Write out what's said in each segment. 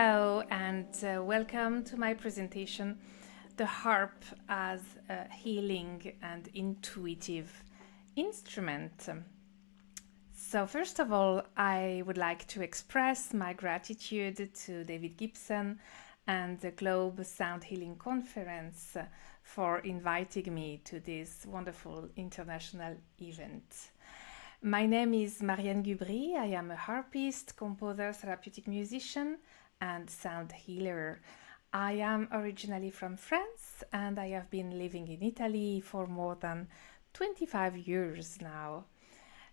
Hello and welcome to my presentation, The Harp as a Healing and Intuitive Instrument. So first of all, I would like to express my gratitude to David Gibson and the Globe Sound Healing Conference for inviting me to this wonderful international event. My name is Marianne Gubri. I am a harpist, composer, therapeutic musician, and sound healer. I am originally from France and I have been living in Italy for more than 25 years now.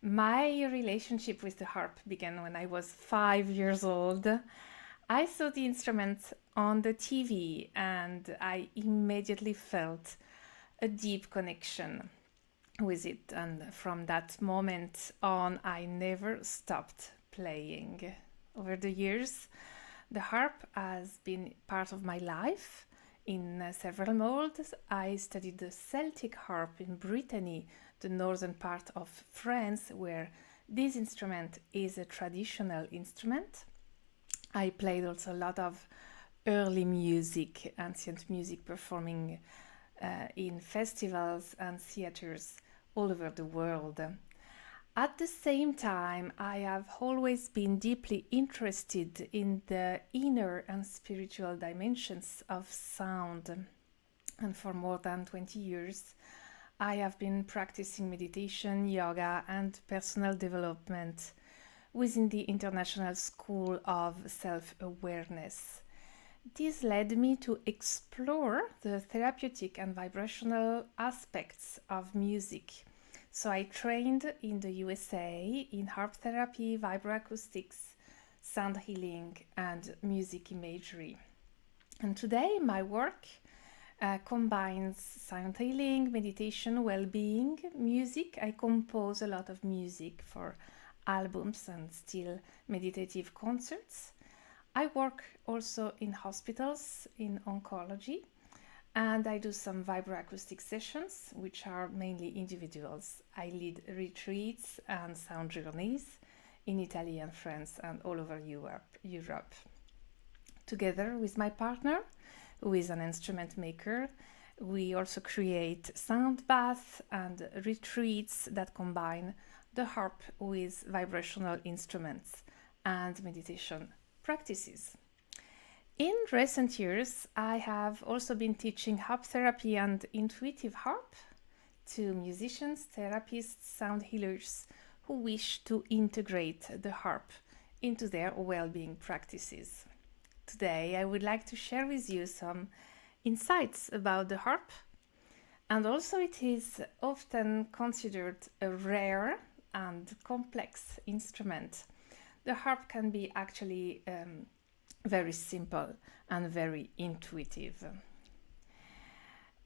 My relationship with the harp began when I was 5 years old. I saw the instrument on the TV and I immediately felt a deep connection with it, and from that moment on I never stopped playing. Over the years, the harp has been part of my life in several modes. I studied the Celtic harp in Brittany, the northern part of France, where this instrument is a traditional instrument. I played also a lot of early music, ancient music, performing in festivals and theaters all over the world. At the same time, I have always been deeply interested in the inner and spiritual dimensions of sound. And for more than 20 years, I have been practicing meditation, yoga, and personal development within the International School of Self-Awareness. This led me to explore the therapeutic and vibrational aspects of music. So I trained in the USA in harp therapy, vibroacoustics, sound healing, and music imagery. And today my work combines sound healing, meditation, well-being, music. I compose a lot of music for albums and still meditative concerts. I work also in hospitals in oncology, and I do some vibroacoustic sessions, which are mainly individuals. I lead retreats and sound journeys in Italy and France and all over Europe. Together with my partner, who is an instrument maker, we also create sound baths and retreats that combine the harp with vibrational instruments and meditation practices. In recent years, I have also been teaching harp therapy and intuitive harp to musicians, therapists, sound healers who wish to integrate the harp into their well-being practices. Today, I would like to share with you some insights about the harp, and also it is often considered a rare and complex instrument. The harp can be actually very simple and very intuitive.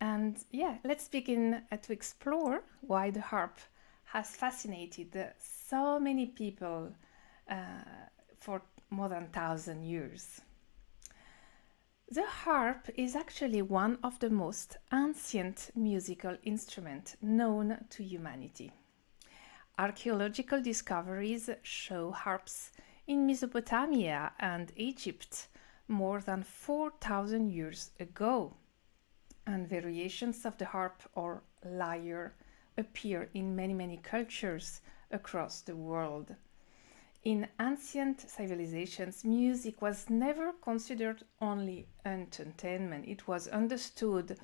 And let's begin to explore why the harp has fascinated so many people for more than 1,000 years. The harp is actually one of the most ancient musical instruments known to humanity. Archaeological discoveries show harps in Mesopotamia and Egypt more than 4,000 years ago, and variations of the harp or lyre appear in many cultures across the world. In ancient civilizations, music was never considered only entertainment. It was understood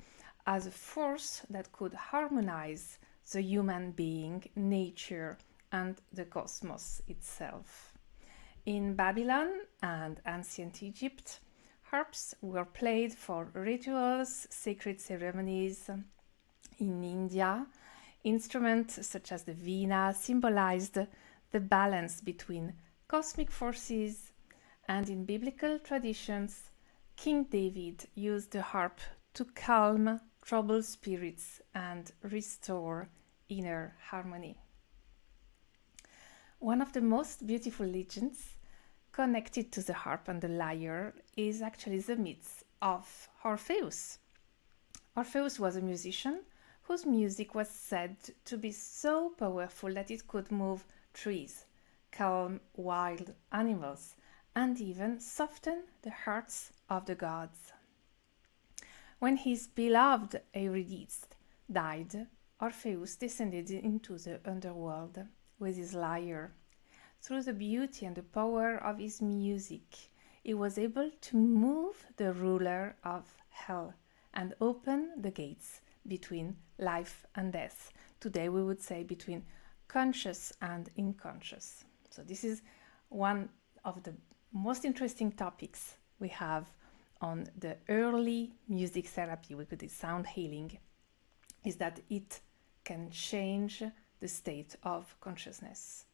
as a force that could harmonize the human being, nature, and the cosmos itself. In Babylon and ancient Egypt, harps were played for rituals, sacred ceremonies. In India, instruments such as the veena symbolized the balance between cosmic forces, and in biblical traditions, King David used the harp to calm troubled spirits and restore inner harmony. One of the most beautiful legends connected to the harp and the lyre is actually the myth of Orpheus. Orpheus was a musician whose music was said to be so powerful that it could move trees, calm wild animals, and even soften the hearts of the gods. When his beloved Eurydice died, Orpheus descended into the underworld with his lyre. Through the beauty and the power of his music, he was able to move the ruler of hell and open the gates between life and death. Today we would say between conscious and unconscious. So this is one of the most interesting topics we have on the early music therapy, we could do sound healing, is that it can change the state of consciousness.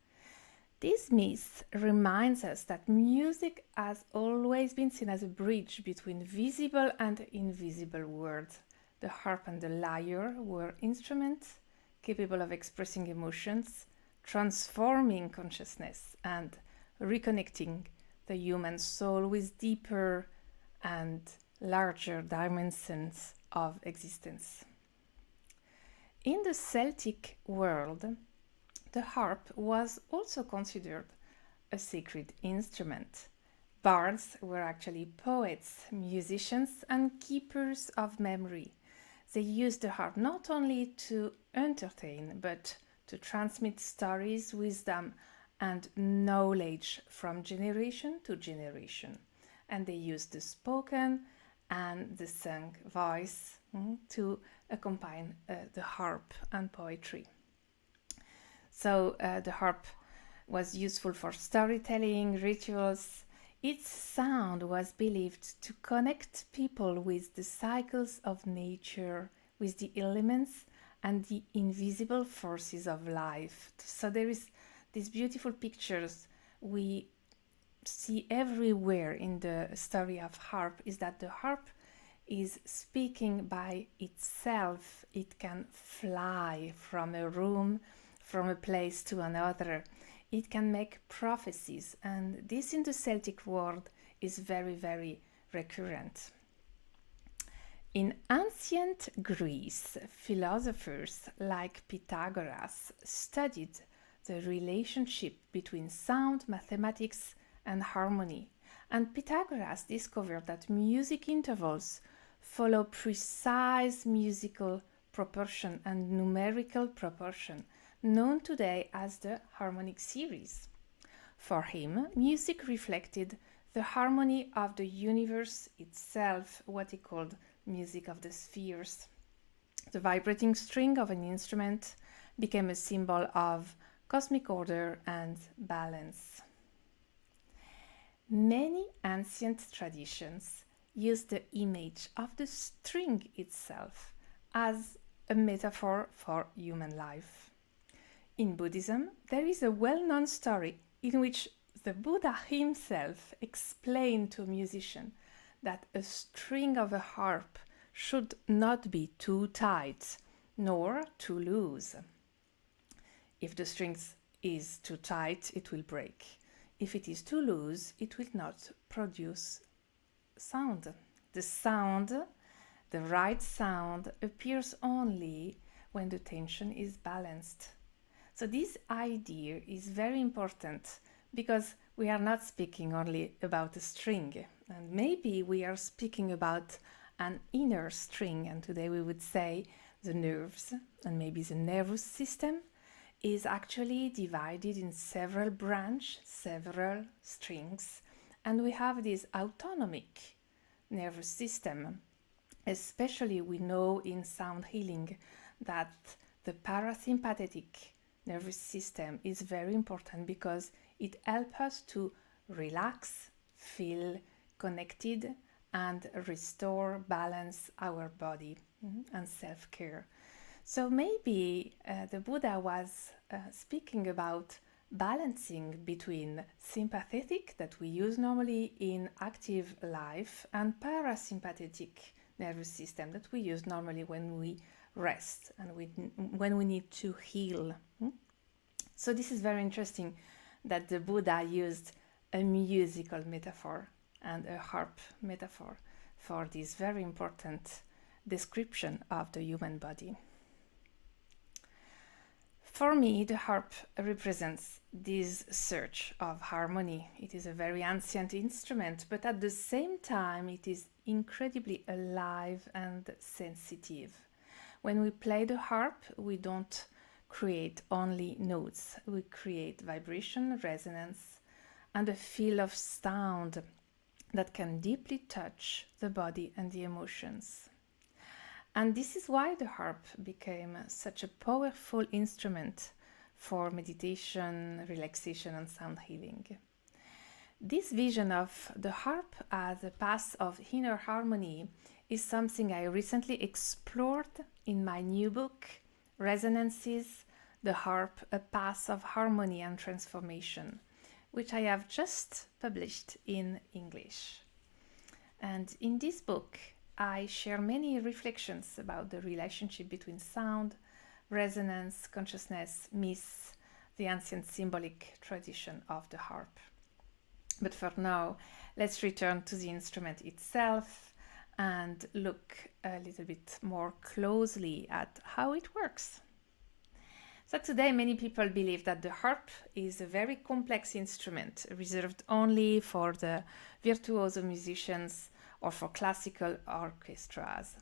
This myth reminds us that music has always been seen as a bridge between visible and invisible worlds. The harp and the lyre were instruments capable of expressing emotions, transforming consciousness, and reconnecting the human soul with deeper and larger dimensions of existence. In the Celtic world, the harp was also considered a sacred instrument. Bards were actually poets, musicians, and keepers of memory. They used the harp not only to entertain, but to transmit stories, wisdom, and knowledge from generation to generation. And they used the spoken and the sung voice to accompany the harp and poetry. So the harp was useful for storytelling, rituals. Its sound was believed to connect people with the cycles of nature, with the elements and the invisible forces of life. So there is these beautiful pictures we see everywhere in the story of harp, is that the harp is speaking by itself. It can fly from a room, from a place to another. It can make prophecies, and this in the Celtic world is very, very recurrent. In ancient Greece, philosophers like Pythagoras studied the relationship between sound, mathematics, and harmony. And Pythagoras discovered that music intervals follow precise musical proportion and numerical proportion, known today as the harmonic series. For him, music reflected the harmony of the universe itself, what he called music of the spheres. The vibrating string of an instrument became a symbol of cosmic order and balance. Many ancient traditions use the image of the string itself as a metaphor for human life. In Buddhism, there is a well-known story in which the Buddha himself explained to a musician that a string of a harp should not be too tight nor too loose. If the string is too tight, it will break. If it is too loose, it will not produce sound. The right sound, appears only when the tension is balanced. So this idea is very important because we are not speaking only about a string, and maybe we are speaking about an inner string, and today we would say the nerves, and maybe the nervous system is actually divided in several branches, several strings, and we have this autonomic nervous system. Especially we know in sound healing that the parasympathetic nervous system is very important because it helps us to relax, feel connected, and restore, balance our body and self-care. So maybe the Buddha was speaking about balancing between sympathetic, that we use normally in active life, and parasympathetic nervous system that we use normally when we rest and when we need to heal. So this is very interesting that the Buddha used a musical metaphor and a harp metaphor for this very important description of the human body. For me, the harp represents this search of harmony. It is a very ancient instrument, but at the same time, it is incredibly alive and sensitive. When we play the harp, we don't create only notes, we create vibration, resonance, and a feel of sound that can deeply touch the body and the emotions. And this is why the harp became such a powerful instrument for meditation, relaxation, and sound healing. This vision of the harp as a path of inner harmony is something I recently explored in my new book, Resonances, the Harp, a Path of Harmony and Transformation, which I have just published in English. And in this book, I share many reflections about the relationship between sound, resonance, consciousness, myths, the ancient symbolic tradition of the harp. But for now, let's return to the instrument itself and look a little bit more closely at how it works. So today, many people believe that the harp is a very complex instrument reserved only for the virtuoso musicians or for classical orchestras.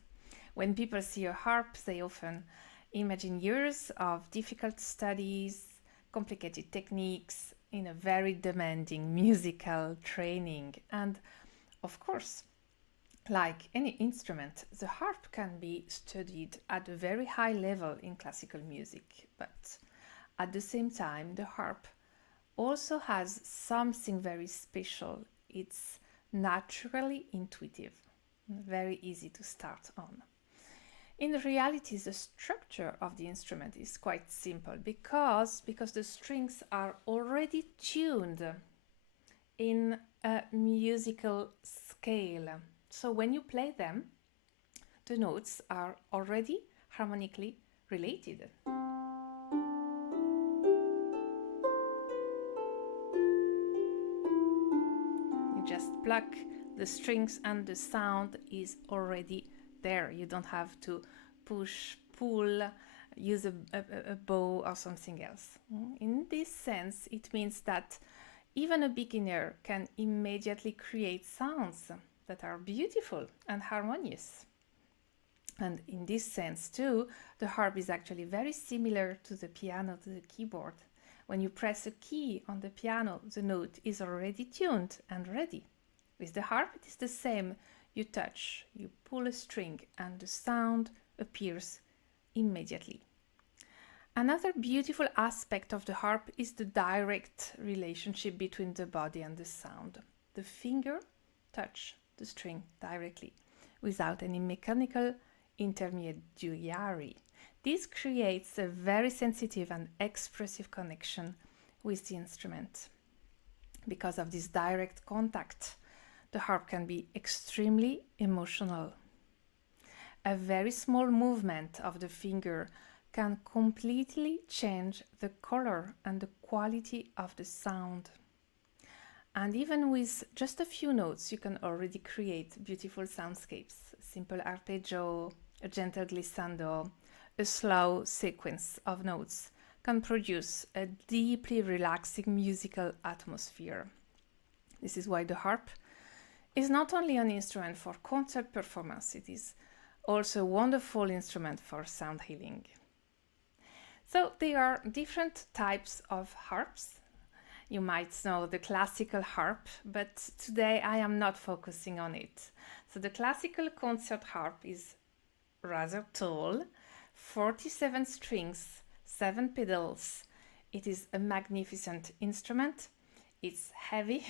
When people see a harp, they often imagine years of difficult studies, complicated techniques, in a very demanding musical training. And of course, like any instrument, the harp can be studied at a very high level in classical music, but at the same time, the harp also has something very special. It's naturally intuitive, very easy to start on. In reality, the structure of the instrument is quite simple because the strings are already tuned in a musical scale. So when you play them, the notes are already harmonically related. You just pluck the strings and the sound is already there. You don't have to push, pull, use a bow or something else. In this sense, it means that even a beginner can immediately create sounds that are beautiful and harmonious. And in this sense too, the harp is actually very similar to the piano, to the keyboard. When you press a key on the piano, the note is already tuned and ready. With the harp, it is the same. You touch, you pull a string, and the sound appears immediately. Another beautiful aspect of the harp is the direct relationship between the body and the sound. The finger touch the string directly without any mechanical intermediary. This creates a very sensitive and expressive connection with the instrument. Because of this direct contact, the harp can be extremely emotional. A very small movement of the finger can completely change the color and the quality of the sound. And even with just a few notes, you can already create beautiful soundscapes. A simple arpeggio, a gentle glissando, a slow sequence of notes can produce a deeply relaxing musical atmosphere. This is why the harp is not only an instrument for concert performance, it is also a wonderful instrument for sound healing. So there are different types of harps. You might know the classical harp, but today I am not focusing on it. So the classical concert harp is rather tall, 47 strings, 7 pedals. It is a magnificent instrument. It's heavy.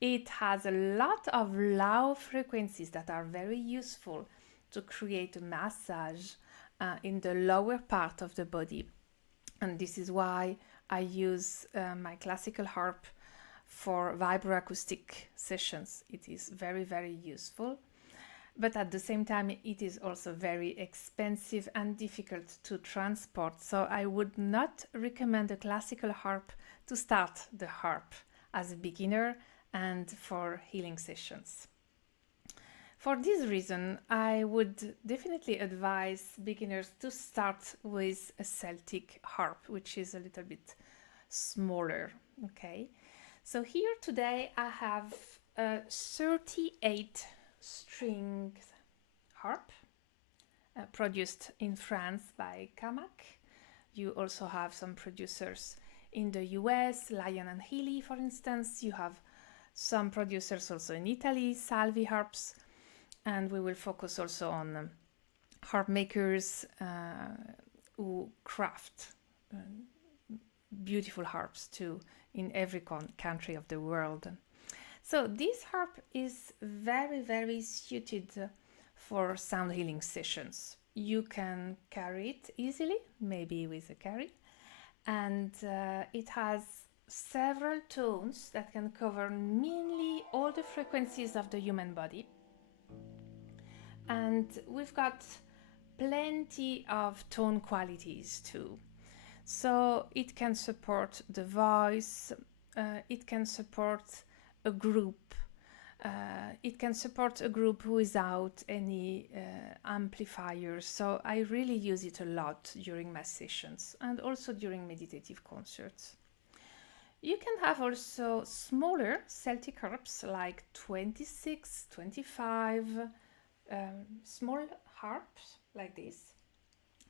It has a lot of low frequencies that are very useful to create a massage in the lower part of the body. And this is why I use my classical harp for vibroacoustic sessions. It is very, very useful. But at the same time, it is also very expensive and difficult to transport. So I would not recommend a classical harp to start the harp as a beginner and for healing sessions. For this reason, I would definitely advise beginners to start with a Celtic harp, which is a little bit smaller. Okay, so here today I have a 38 string harp produced in France by Camac. You also have some producers in the US, Lion and Healy, for instance. You have some producers also in Italy, Salvi harps, and we will focus also on harp makers who craft beautiful harps too in every country of the world. So this harp is very, very suited for sound healing sessions. You can carry it easily, maybe with a carry, and it has several tones that can cover mainly all the frequencies of the human body. And we've got plenty of tone qualities too. So it can support the voice, it can support a group, it can support a group without any amplifiers. So I really use it a lot during my sessions and also during meditative concerts. You can have also smaller Celtic harps like 26, 25, small harps like this.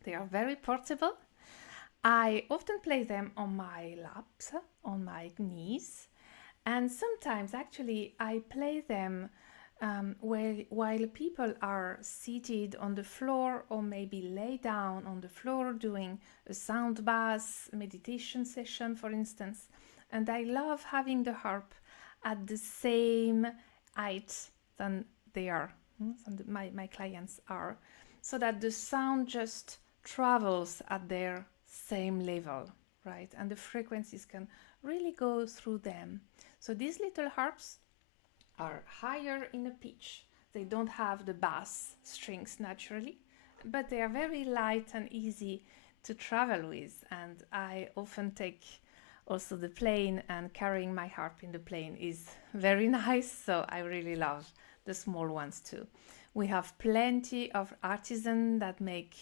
They are very portable. I often play them on my laps, on my knees, and sometimes actually I play them while people are seated on the floor or maybe lay down on the floor doing a sound bath meditation session, for instance. And I love having the harp at the same height than they are, my clients are, so that the sound just travels at their same level, right? And the frequencies can really go through them. So these little harps are higher in a pitch. They don't have the bass strings naturally, but they are very light and easy to travel with. And I often take also the plane, and carrying my harp in the plane is very nice. So I really love the small ones too. We have plenty of artisans that make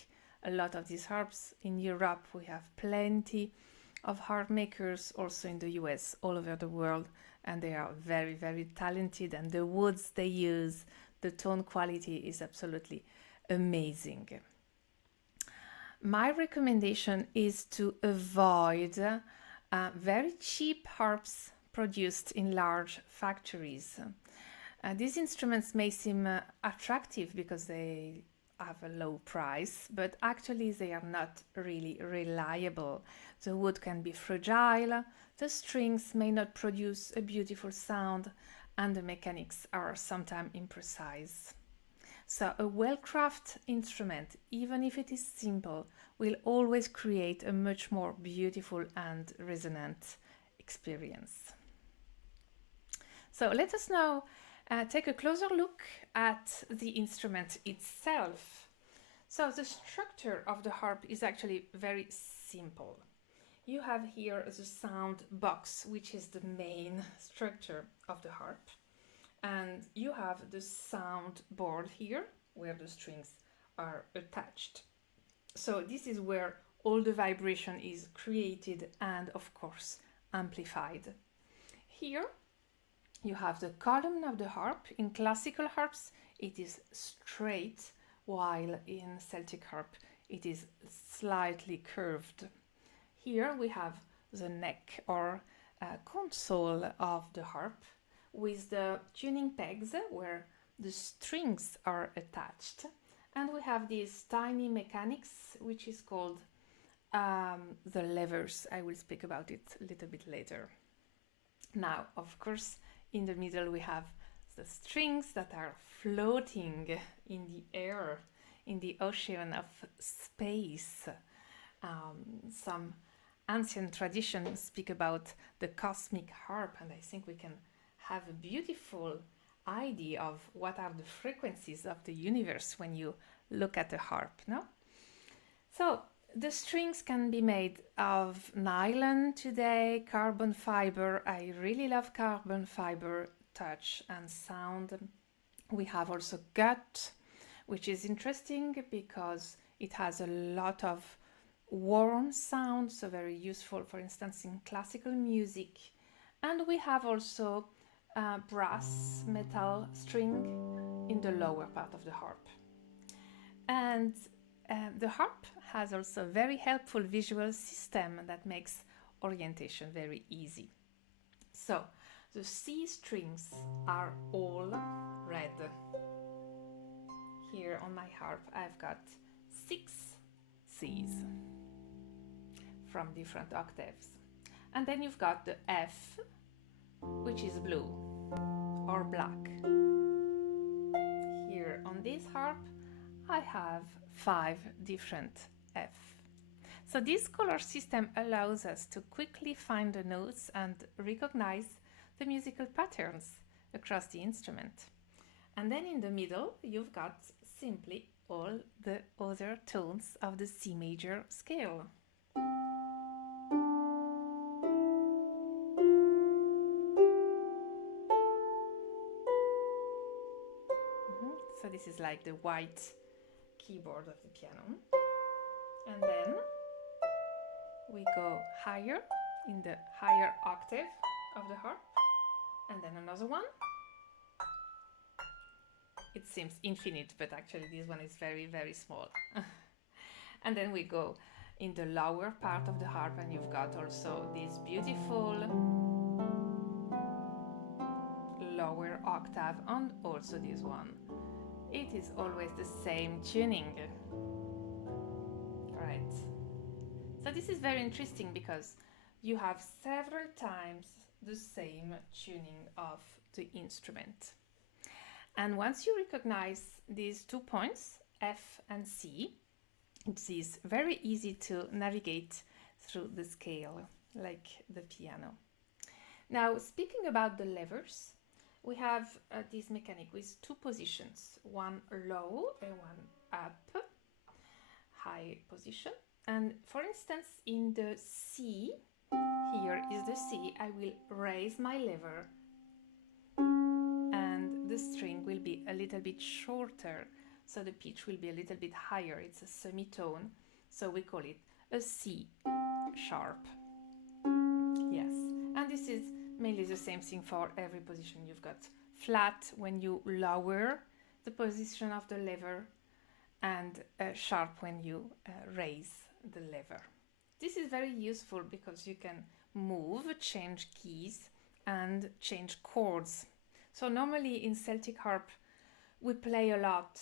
a lot of these harps. In Europe, we have plenty of harp makers, also in the US, all over the world, and they are very, very talented, and the woods they use, the tone quality is absolutely amazing. My recommendation is to avoid very cheap harps produced in large factories. These instruments may seem attractive because they have a low price, but actually they are not really reliable. The wood can be fragile, the strings may not produce a beautiful sound, and the mechanics are sometimes imprecise. So a well-crafted instrument, even if it is simple, will always create a much more beautiful and resonant experience. So let us now take a closer look at the instrument itself. So the structure of the harp is actually very simple. You have here the sound box, which is the main structure of the harp. And you have the sound board here, where the strings are attached. So this is where all the vibration is created and, of course, amplified. Here you have the column of the harp. In classical harps, it is straight, while in Celtic harp, it is slightly curved. Here we have the neck or console of the harp with the tuning pegs where the strings are attached. And we have these tiny mechanics, which is called the levers. I will speak about it a little bit later. Now, of course, in the middle we have the strings that are floating in the air, in the ocean of space. Some ancient traditions speak about the cosmic harp, and I think we can have a beautiful idea of what are the frequencies of the universe when you look at a harp, no? So the strings can be made of nylon today, carbon fiber. I really love carbon fiber touch and sound. We have also gut, which is interesting because it has a lot of warm sounds, so very useful, for instance, in classical music. And we have also brass metal string in the lower part of the harp. And the harp has also a very helpful visual system that makes orientation very easy. So the C strings are all red. Here on my harp I've got 6 C's from different octaves. And then you've got the F, which is blue or black. Here on this harp I have 5 different F. So this color system allows us to quickly find the notes and recognize the musical patterns across the instrument. And then in the middle you've got simply all the other tones of the C major scale. So this is like the white keyboard of the piano. And then we go higher in the higher octave of the harp, and then another one. It seems infinite, but actually this one is very, very small. And then we go in the lower part of the harp, and you've got also this beautiful lower octave, and also this one. It is always the same tuning. Right. So this is very interesting because you have several times the same tuning of the instrument. And once you recognize these 2 points, F and C, it is very easy to navigate through the scale like the piano. Now, speaking about the levers, we have this mechanic with 2 positions, one low and one up, high position. And for instance, in the C, here is the C, I will raise my lever and the string will be a little bit shorter, so the pitch will be a little bit higher. It's a semitone, so we call it a C sharp. Yes, and this is mainly the same thing for every position. You've got flat when you lower the position of the lever, and sharp when you raise the lever. This is very useful because you can move, change keys, and change chords. So normally in Celtic harp we play a lot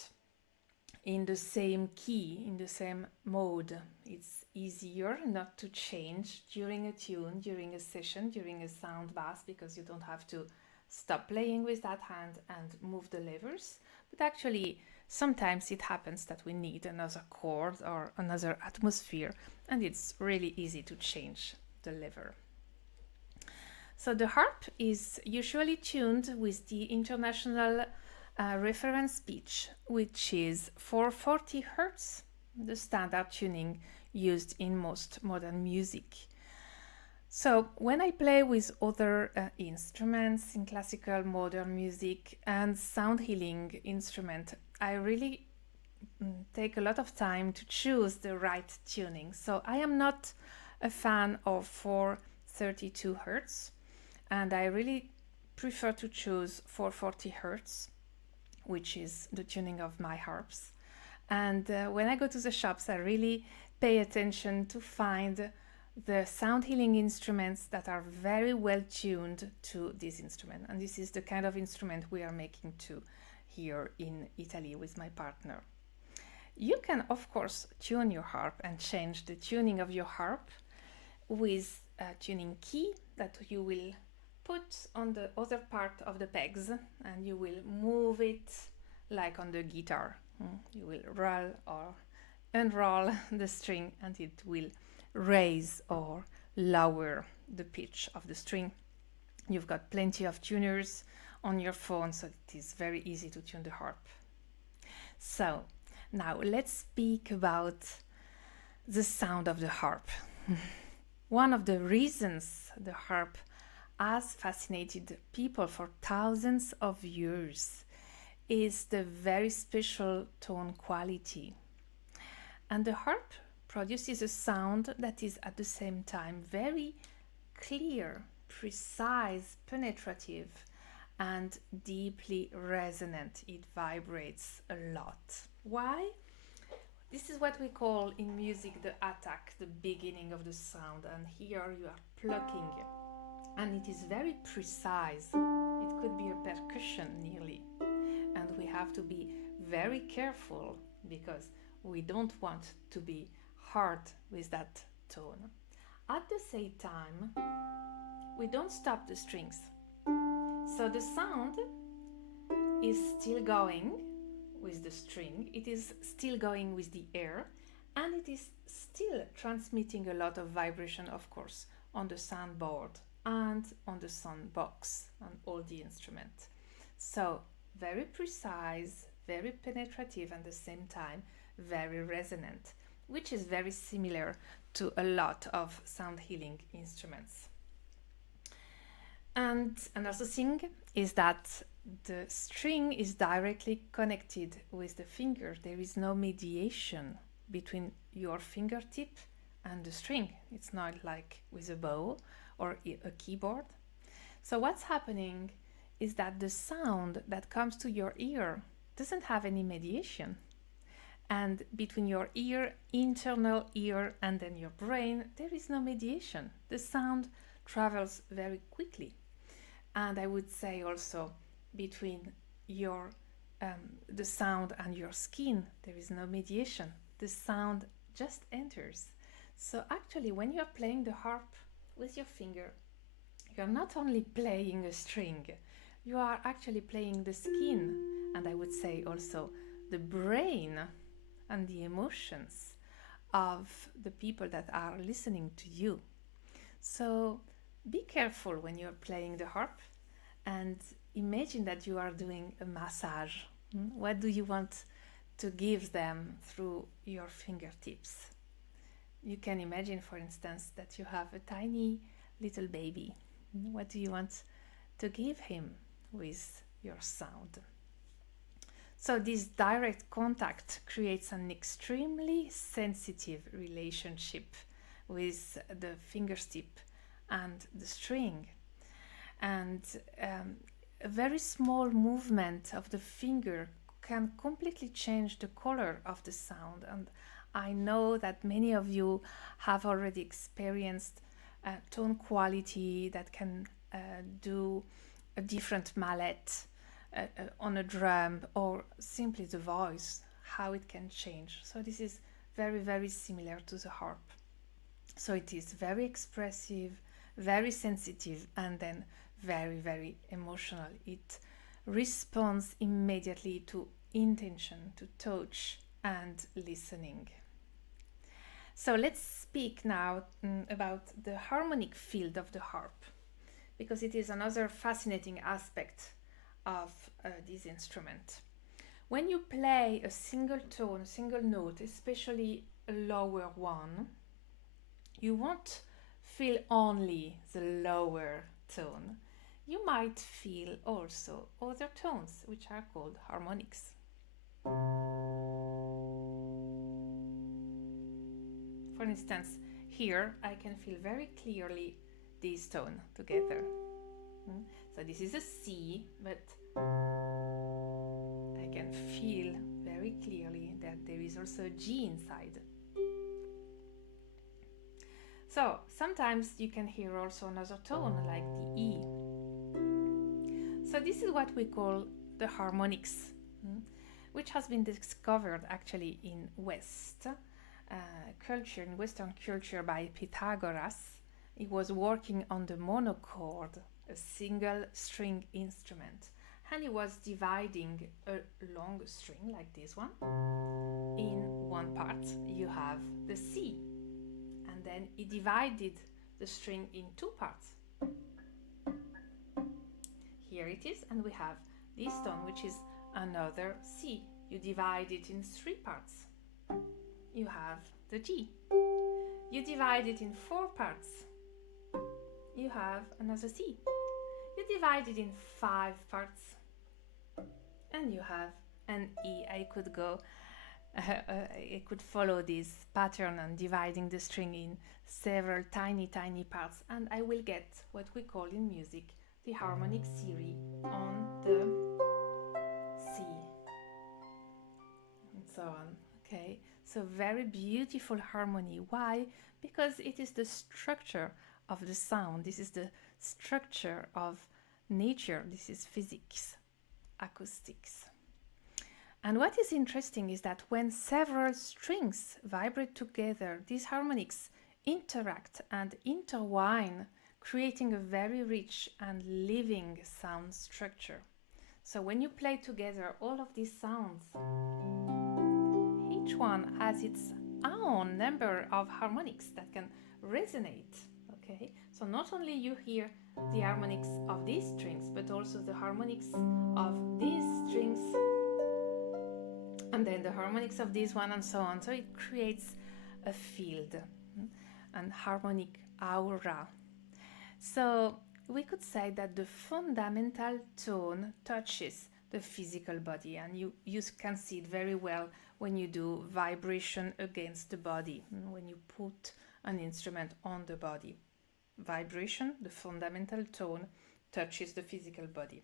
in the same key, in the same mode. It's easier not to change during a tune, during a session, during a sound bath, because you don't have to stop playing with that hand and move the levers. But actually sometimes it happens that we need another chord or another atmosphere, and it's really easy to change the lever. So the harp is usually tuned with the international reference pitch, which is 440 Hz, the standard tuning used in most modern music. So when I play with other instruments in classical, modern music and sound healing instrument, I really take a lot of time to choose the right tuning. So I am not a fan of 432 Hz, and I really prefer to choose 440 Hz, which is the tuning of my harps. And when I go to the shops, I really pay attention to find the sound healing instruments that are very well tuned to this instrument. And this is the kind of instrument we are making too here in Italy with my partner. You can, of course, tune your harp and change the tuning of your harp with a tuning key that you will put on the other part of the pegs, and you will move it like on the guitar. You will roll or unroll the string, and it will raise or lower the pitch of the string. You've got plenty of tuners on your phone, so it is very easy to tune the harp. So now let's speak about the sound of the harp. One of the reasons the harp has fascinated people for thousands of years is the very special tone quality. And the harp produces a sound that is at the same time very clear, precise, penetrative, and deeply resonant. It vibrates a lot. Why? This is what we call in music the attack, the beginning of the sound. And here you are plucking, and it is very precise. It could be a percussion nearly. And we have to be very careful because we don't want to be hard with that tone. At the same time, we don't stop the strings. So the sound is still going with the string, it is still going with the air, and it is still transmitting a lot of vibration, of course, on the soundboard and on the sound box and all the instruments. So very precise, very penetrative, and at the same time very resonant, which is very similar to a lot of sound healing instruments. And another thing is that the string is directly connected with the finger. There is no mediation between your fingertip and the string. It's not like with a bow or a keyboard. So what's happening is that the sound that comes to your ear doesn't have any mediation. And between your ear, internal ear, and then your brain, there is no mediation. The sound travels very quickly. And I would say also between your the sound and your skin, there is no mediation. The sound just enters. So actually, when you're playing the harp with your finger, you're not only playing a string, you are actually playing the skin, and I would say also the brain and the emotions of the people that are listening to you. So be careful when you're playing the harp and imagine that you are doing a massage. What do you want to give them through your fingertips? You can imagine, for instance, that you have a tiny little baby. What do you want to give him with your sound? So this direct contact creates an extremely sensitive relationship with the fingertip and the string. And a very small movement of the finger can completely change the color of the sound. And I know that many of you have already experienced tone quality that can do a different mallet on a drum, or simply the voice, how it can change. So this is very, very similar to the harp. So it is very expressive, very sensitive, and then very, very emotional. It responds immediately to intention, to touch and listening. So let's speak now about the harmonic field of the harp, because it is another fascinating aspect of this instrument. When you play a single tone, a single note, especially a lower one, you won't feel only the lower tone. You might feel also other tones, which are called harmonics. For instance, here I can feel very clearly these tones together. So this is a C, but I can feel very clearly that there is also a G inside. So sometimes you can hear also another tone like the E. So this is what we call the harmonics, which has been discovered actually in West culture, in Western culture, by Pythagoras. He was working on the monochord, a single string instrument, and he was dividing a long string like this one. In one part you have the C, and then he divided the string in two parts. Here it is, and we have this tone, which is another C. You divide it in three parts. You have the G. You divide it in four parts. You have another C. You divide it in five parts. and you have an E. I could go, I could follow this pattern and dividing the string in several tiny, tiny parts, and I will get what we call in music the harmonic series on the C, and so on. Okay, so very beautiful harmony. Why? Because it is the structure of the sound. This is the structure of nature. This is physics, acoustics. And what is interesting is that when several strings vibrate together, these harmonics interact and intertwine, creating a very rich and living sound structure. So when you play together all of these sounds, each one has its own number of harmonics that can resonate. Okay, so not only you hear the harmonics of these strings, but also the harmonics of these strings, and then the harmonics of this one, and so on. So it creates a field, an harmonic aura. So we could say that the fundamental tone touches the physical body, and you can see it very well when you do vibration against the body, when you put an instrument on the body. Vibration, the fundamental tone, touches the physical body,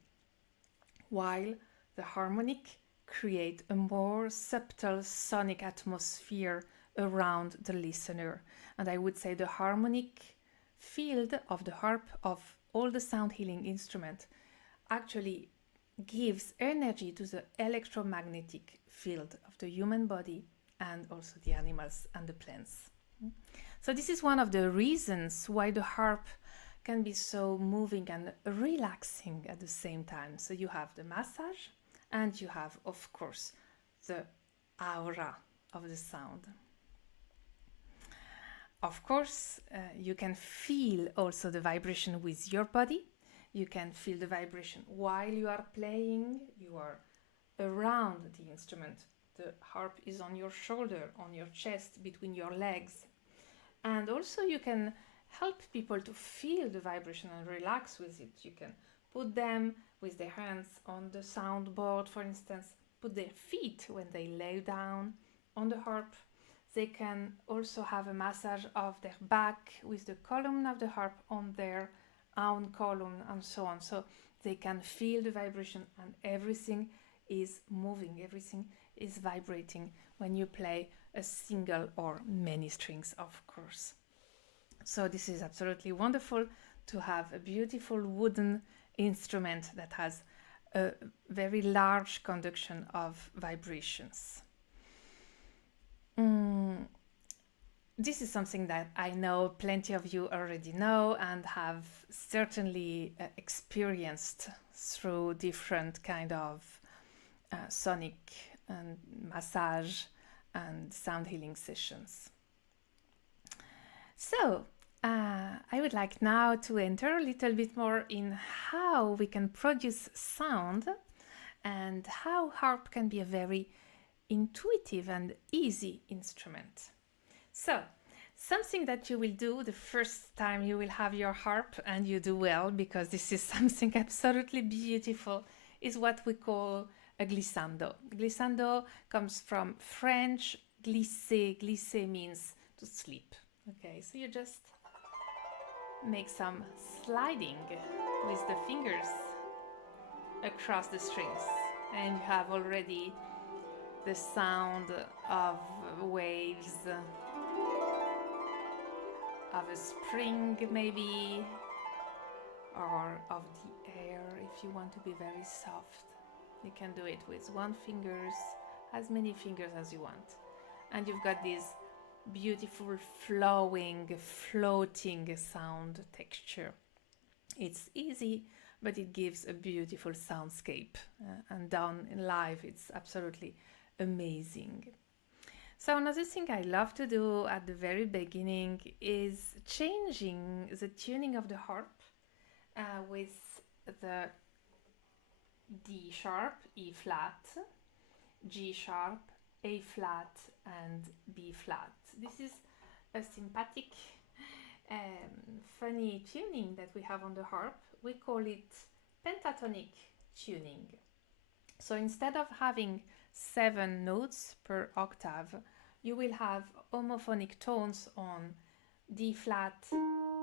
while the harmonic create a more subtle sonic atmosphere around the listener. And I would say the harmonic field of the harp, of all the sound healing instrument, actually gives energy to the electromagnetic field of the human body and also the animals and the plants. So this is one of the reasons why the harp can be so moving and relaxing at the same time. So you have the massage and you have, of course, the aura of the sound. Of course, you can feel also the vibration with your body. You can feel the vibration while you are playing. You are around the instrument. The harp is on your shoulder, on your chest, between your legs. And also you can help people to feel the vibration and relax with it. You can put them with their hands on the soundboard, for instance, put their feet when they lay down on the harp. They can also have a massage of their back with the column of the harp on their own column and so on. So they can feel the vibration, and everything is moving, everything is vibrating when you play a single or many strings, of course. So this is absolutely wonderful to have a beautiful wooden instrument that has a very large conduction of vibrations. This is something that I know plenty of you already know and have certainly experienced through different kind of sonic and massage and sound healing sessions. So I would like now to enter a little bit more in how we can produce sound and how harp can be a very intuitive and easy instrument. So, something that you will do the first time you will have your harp, and you do well because this is something absolutely beautiful, is what we call a glissando. Glissando comes from French glisser. Glisser means to sleep. Okay, so you just make some sliding with the fingers across the strings, and you have already the sound of waves, of a spring maybe, or of the air. If you want to be very soft, you can do it with one fingers, as many fingers as you want, and you've got this beautiful flowing, floating sound texture. It's easy, but it gives a beautiful soundscape, and done in live it's absolutely amazing. So another thing I love to do at the very beginning is changing the tuning of the harp with the D sharp, E flat, G sharp, A flat and B flat. This is a sympathetic funny tuning that we have on the harp. We call it pentatonic tuning. So instead of having 7 notes per octave, you will have homophonic tones on D flat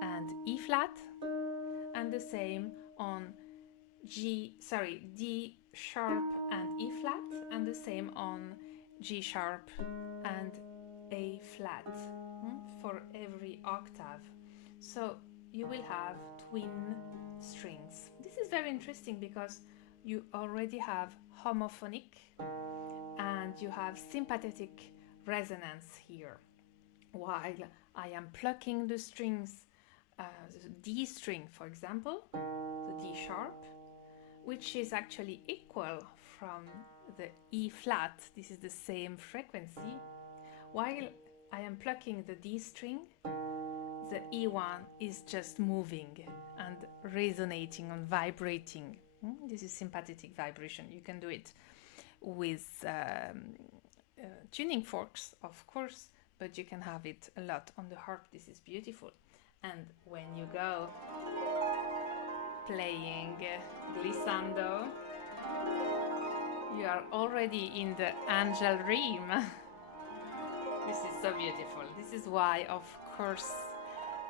and E flat, and the same on D sharp and E flat, and the same on G sharp and A flat for every octave. So you will have twin strings. This is very interesting because you already have homophonic and you have sympathetic resonance here. While I am plucking the strings, the D string, for example, the D sharp, which is actually equal from the E flat, this is the same frequency, while I am plucking the D string, the E1 is just moving and resonating and vibrating. This is sympathetic vibration. You can do it with tuning forks, of course, but you can have it a lot on the harp. This is beautiful. And when you go playing glissando, you are already in the angel realm. This is so beautiful. This is why, of course,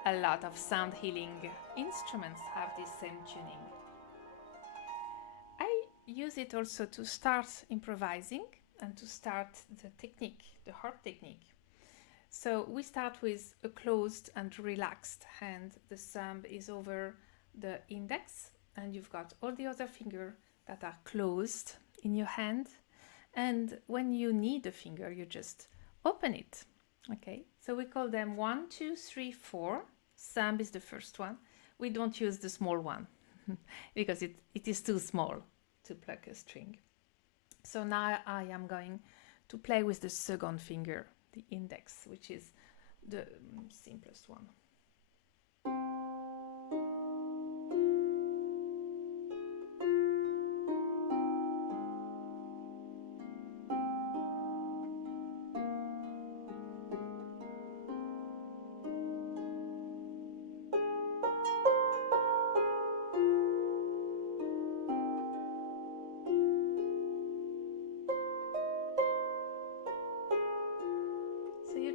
a lot of sound healing instruments have this same tuning. I use it also to start improvising and to start the technique, the harp technique. So we start with a closed and relaxed hand. The thumb is over the index and you've got all the other fingers that are closed in your hand. And when you need a finger, you just open it. Okay, so we call them 1, 2, 3, 4. Thumb is the first one. We don't use the small one because it is too small to pluck a string. So now I am going to play with the second finger, the index, which is the simplest one.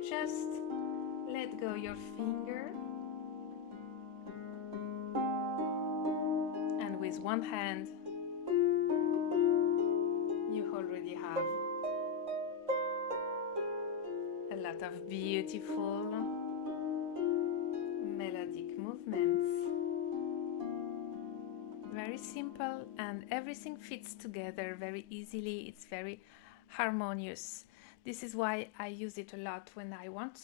Just let go your finger, and with one hand you already have a lot of beautiful melodic movements. Very simple, and everything fits together very easily. It's very harmonious. This is why I use it a lot when I want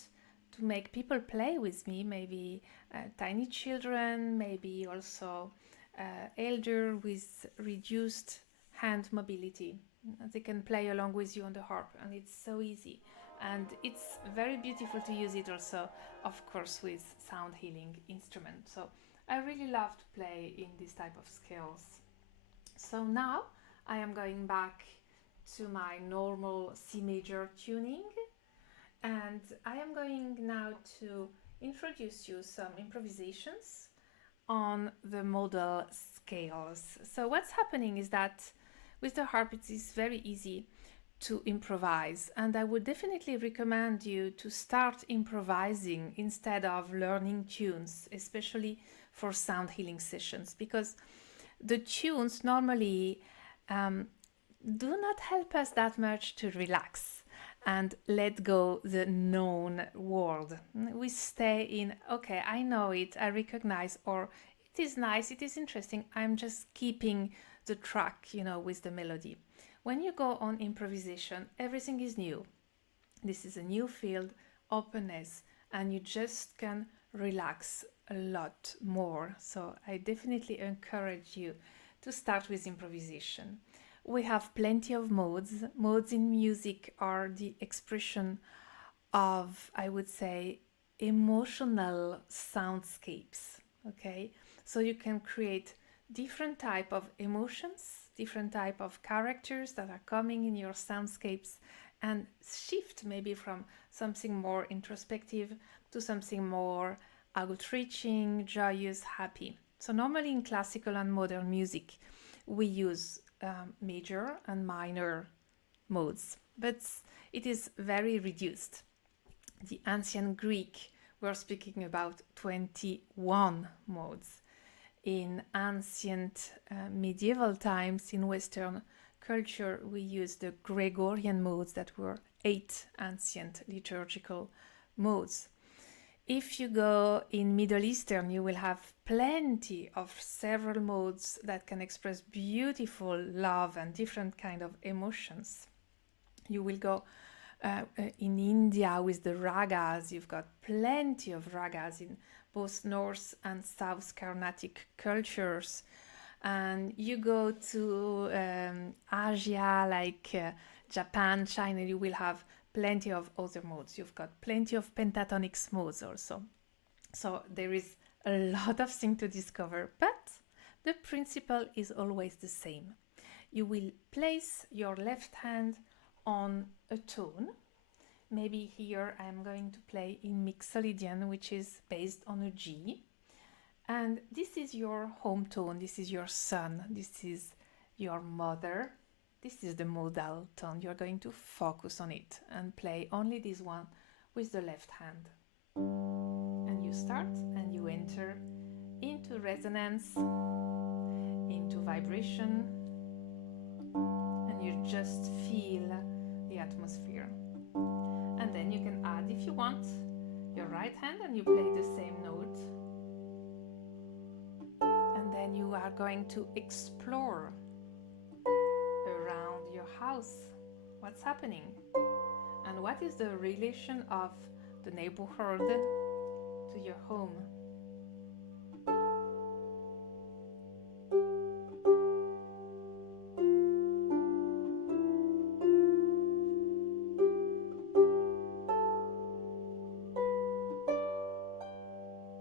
to make people play with me, maybe tiny children, maybe also elder with reduced hand mobility. They can play along with you on the harp, and it's so easy. And it's very beautiful to use it also, of course, with sound healing instruments. So I really love to play in this type of scales. So now I am going back to my normal C major tuning, and I am going now to introduce you some improvisations on the modal scales. So what's happening is that with the harp it is very easy to improvise, and I would definitely recommend you to start improvising instead of learning tunes, especially for sound healing sessions, because the tunes normally do not help us that much to relax and let go the known world. We stay in, okay, I know it, I recognize, or it is nice, it is interesting, I'm just keeping the track, with the melody. When you go on improvisation, everything is new. This is a new field, openness, and you just can relax a lot more. So I definitely encourage you to start with improvisation. We have plenty of modes. Modes in music are the expression of, I would say, emotional soundscapes. Okay, so you can create different type of emotions, different type of characters that are coming in your soundscapes, and shift maybe from something more introspective to something more outreaching, joyous, happy. So normally in classical and modern music, we use major and minor modes, but it is very reduced. The ancient Greek were speaking about 21 modes. In ancient medieval times, in Western culture, we used the Gregorian modes that were 8 ancient liturgical modes. If you go in Middle Eastern, you will have plenty of several modes that can express beautiful love and different kind of emotions. You will go in India with the ragas. You've got plenty of ragas in both North and South Carnatic cultures. And you go to Asia, like Japan, China, you will have plenty of other modes. You've got plenty of pentatonic modes also. So there is a lot of things to discover, but the principle is always the same. You will place your left hand on a tone. Maybe here I'm going to play in Mixolydian, which is based on a G. And this is your home tone, this is your son, this is your mother. This is the modal tone. You're going to focus on it and play only this one with the left hand. And you start and you enter into resonance, into vibration, and you just feel the atmosphere. And then you can add, if you want, your right hand and you play the same note. And then you are going to explore around your house what's happening and what is the relation of the neighborhood to your home.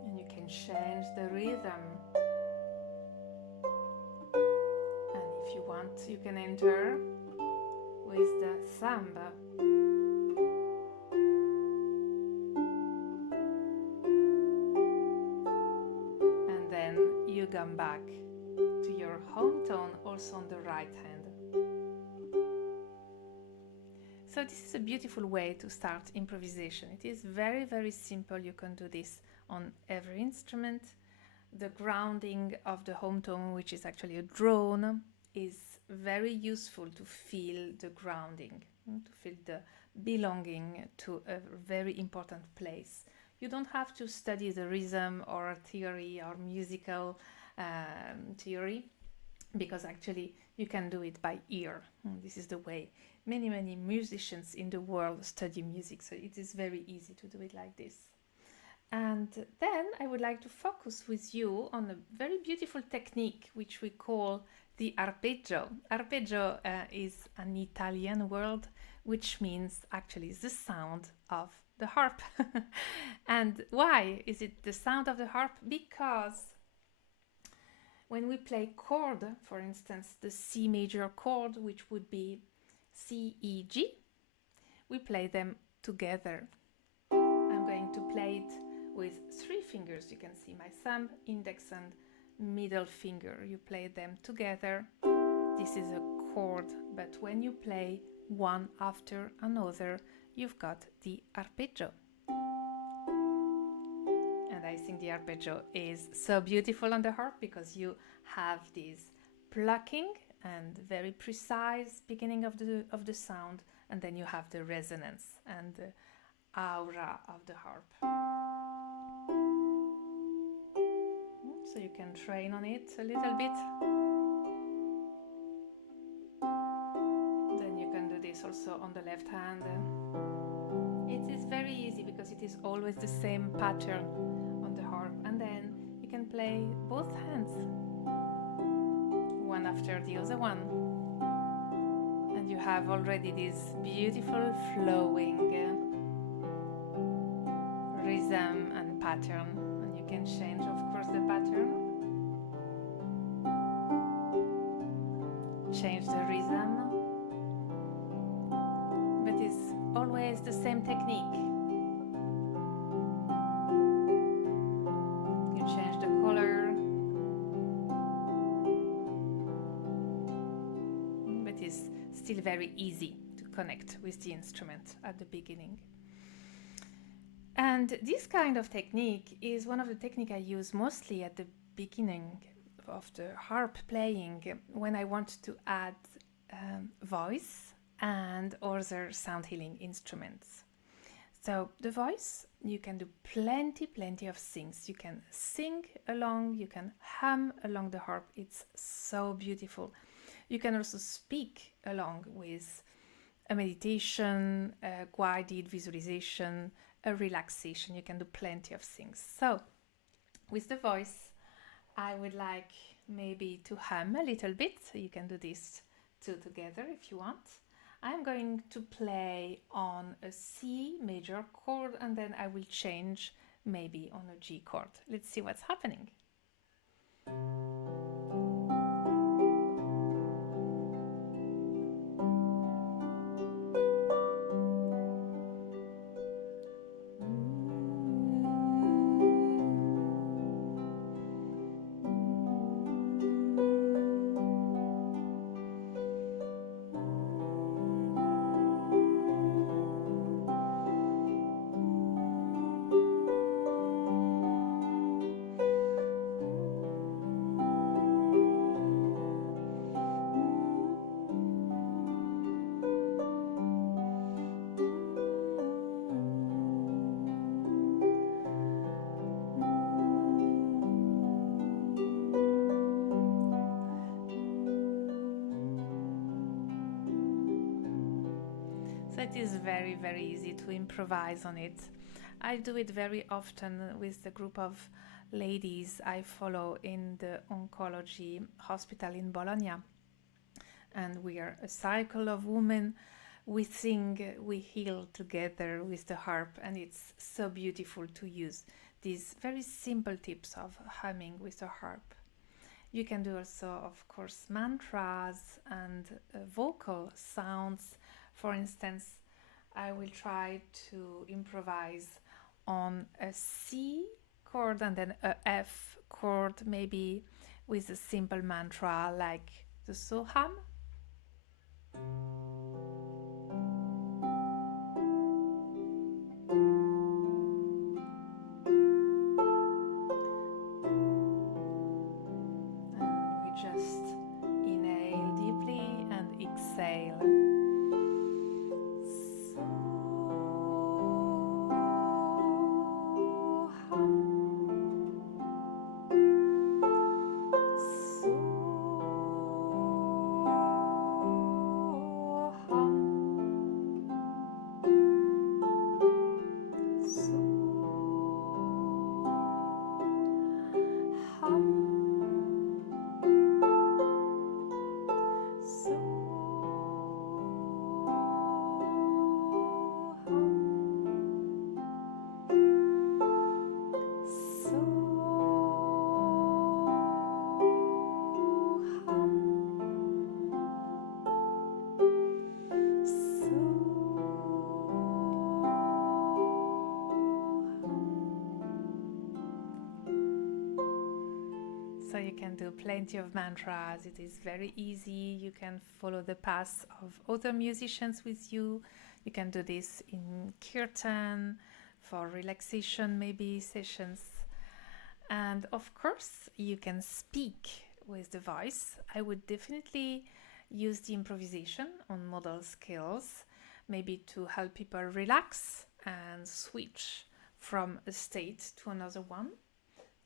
And you can change the rhythm. If you want, you can enter with the samba. And then you come back to your home tone, also on the right hand. So this is a beautiful way to start improvisation. It is very, very simple. You can do this on every instrument. The grounding of the home tone, which is actually a drone, is very useful to feel the grounding, to feel the belonging to a very important place. You don't have to study the rhythm or theory or musical theory, because actually you can do it by ear. This is the way many musicians in the world study music, so it is very easy to do it like this. And then I would like to focus with you on a very beautiful technique which we call the arpeggio. Arpeggio is an Italian word which means actually the sound of the harp. And why is it the sound of the harp? Because when we play chord, for instance, the C major chord, which would be C, E, G, we play them together. I'm going to play it with 3 fingers. You can see my thumb, index and middle finger. You play them together. This is a chord, but when you play one after another, you've got the arpeggio. And I think the arpeggio is so beautiful on the harp because you have this plucking and very precise beginning of the sound, and then you have the resonance and the aura of the harp. So you can train on it a little bit. Then you can do this also on the left hand. It is very easy because it is always the same pattern on the harp. And then you can play both hands, one after the other one. And you have already this beautiful flowing rhythm and pattern. And you can change, of course, the pattern. Change the rhythm. But it's always the same technique. You change the color. it is still very easy to connect with the instrument at the beginning. And this kind of technique is one of the techniques I use mostly at the beginning of the harp playing when I want to add voice and other sound healing instruments. So the voice, you can do plenty of things. You can sing along, you can hum along the harp. It's so beautiful. You can also speak along with a meditation, a guided visualization, a relaxation. You can do plenty of things. So with the voice, I would like maybe to hum a little bit. So you can do this two together if you want. I'm going to play on a C major chord and then I will change maybe on a G chord. Let's see what's happening. So it is very easy to improvise on it. I do it very often with the group of ladies I follow in the oncology hospital in Bologna. And we are a cycle of women. We sing, we heal together with the harp, and it's so beautiful to use these very simple tips of humming with the harp. You can do also, of course, mantras and vocal sounds. For instance, I will try to improvise on a C chord and then a F chord, maybe with a simple mantra like the Soham. And we just inhale deeply and exhale. So you can do plenty of mantras. It is very easy. You can follow the paths of other musicians with you. You can do this in kirtan for relaxation, maybe sessions. And of course, you can speak with the voice. I would definitely use the improvisation on modal scales, maybe to help people relax and switch from a state to another one.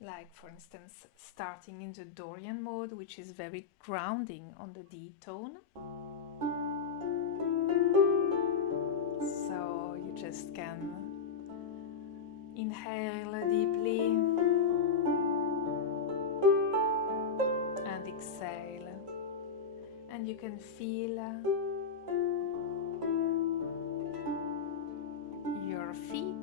Like, for instance, starting in the Dorian mode, which is very grounding on the D tone. So you just can inhale deeply and exhale. And you can feel your feet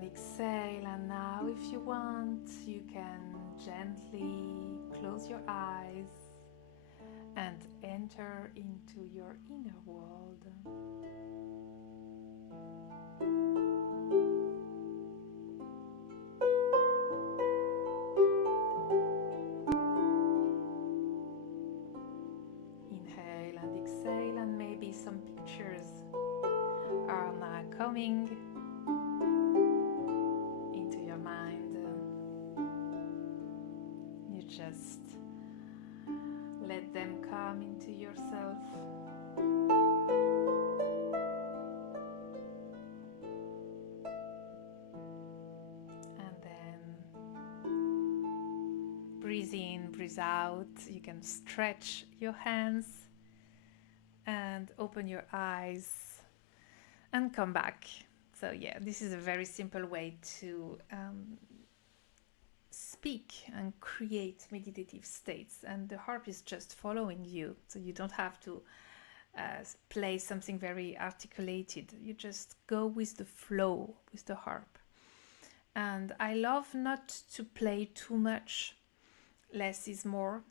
exhale, and now if you want, you can gently close your eyes and enter into your inner world. coming into your mind. You just let them come into yourself. And then breathe in, breathe out. You can stretch your hands and open your eyes and come back. So yeah, this is a very simple way to speak and create meditative states, and the harp is just following you, so you don't have to play something very articulated. You just go with the flow with the harp. And I love not to play too much. Less is more.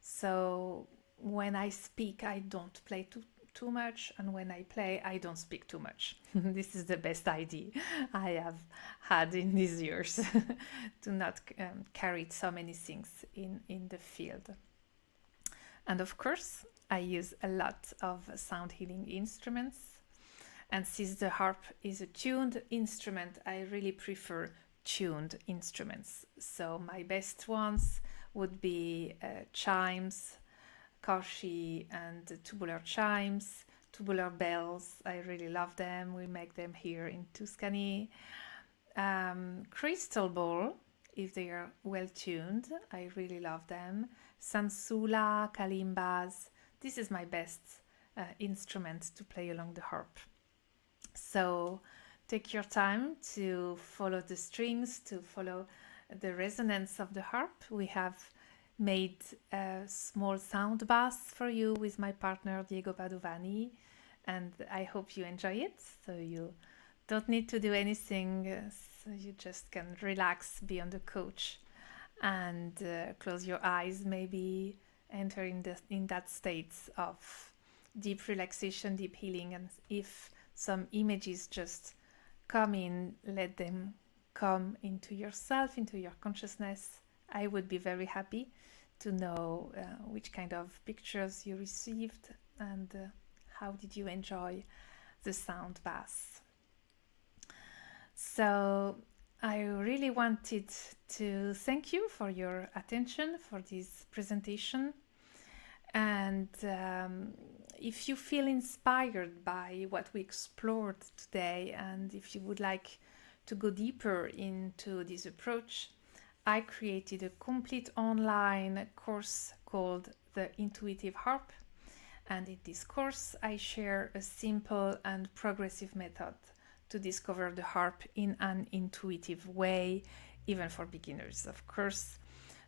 So when I speak, I don't play too much, and when I play, I don't speak too much. This is the best idea I have had in these years to not carry so many things in the field. And of course, I use a lot of sound healing instruments. And since the harp is a tuned instrument, I really prefer tuned instruments. So my best ones would be chimes, Karshi and tubular chimes, tubular bells. I really love them. We make them here in Tuscany. Crystal ball, if they are well tuned, I really love them. Sansula, kalimbas. This is my best instrument to play along the harp. So take your time to follow the strings, to follow the resonance of the harp. We have made a small sound bath for you with my partner Diego Padovani, and I hope you enjoy it. So you don't need to do anything, so you just can relax, be on the couch, and close your eyes, maybe enter in that state of deep relaxation, deep healing. And if some images just come in, let them come into yourself, into your consciousness. I would be very happy to know which kind of pictures you received, and how did you enjoy the sound bath. So I really wanted to thank you for your attention for this presentation. And if you feel inspired by what we explored today, and if you would like to go deeper into this approach, I created a complete online course called The Intuitive Harp. And in this course, I share a simple and progressive method to discover the harp in an intuitive way, even for beginners, of course.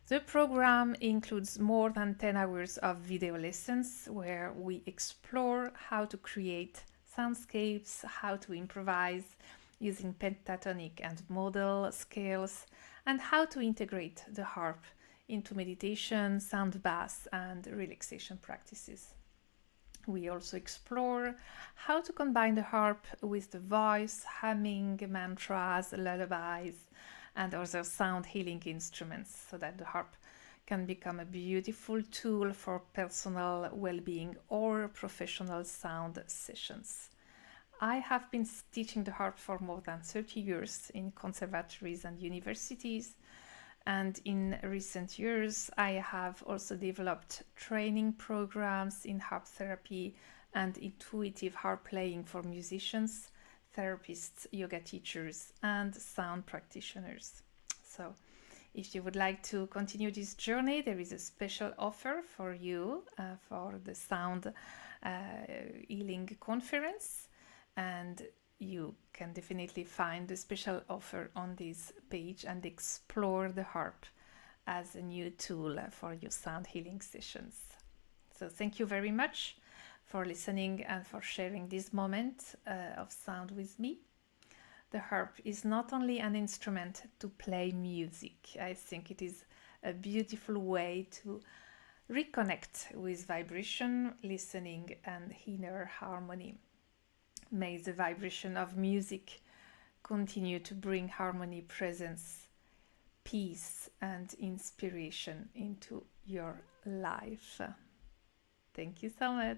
The program includes more than 10 hours of video lessons where we explore how to create soundscapes, how to improvise using pentatonic and modal scales, and how to integrate the harp into meditation, sound baths, and relaxation practices. We also explore how to combine the harp with the voice, humming, mantras, lullabies, and other sound healing instruments, so that the harp can become a beautiful tool for personal well-being or professional sound sessions. I have been teaching the harp for more than 30 years in conservatories and universities, and in recent years I have also developed training programs in harp therapy and intuitive harp playing for musicians, therapists, yoga teachers, and sound practitioners. So if you would like to continue this journey, there is a special offer for you for the sound healing conference, and you can definitely find the special offer on this page and explore the harp as a new tool for your sound healing sessions. So thank you very much for listening and for sharing this moment of sound with me. The harp is not only an instrument to play music. I think it is a beautiful way to reconnect with vibration, listening, and inner harmony. May the vibration of music continue to bring harmony, presence, peace, and inspiration into your life. Thank you so much.